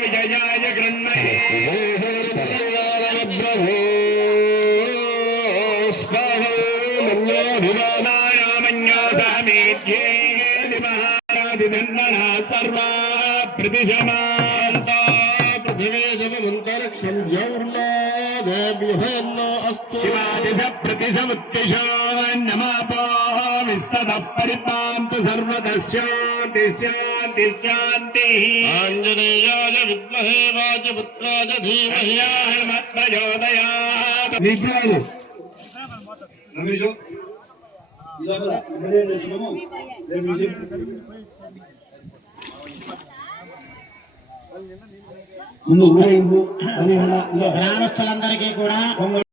विजयाय गृह्णये सर्वा प्रतिशमान्ता पृथिवे समन्तरिक्षं द्यौर्नादेव्यभयन्नो अस्तु शिवादिश प्रतिशमुत्तिशो नमापो विस्सदः परिपान्तु सर्वतः शान्ति शान्ति शान्तिः आञ्जनेयाय विद्महे वायुपुत्राय धीमहि हनुमत्प्रचोदयात् निग्रहः रमेशो ముందు ఊరేగింపు గ్రామస్తులందరికీ కూడా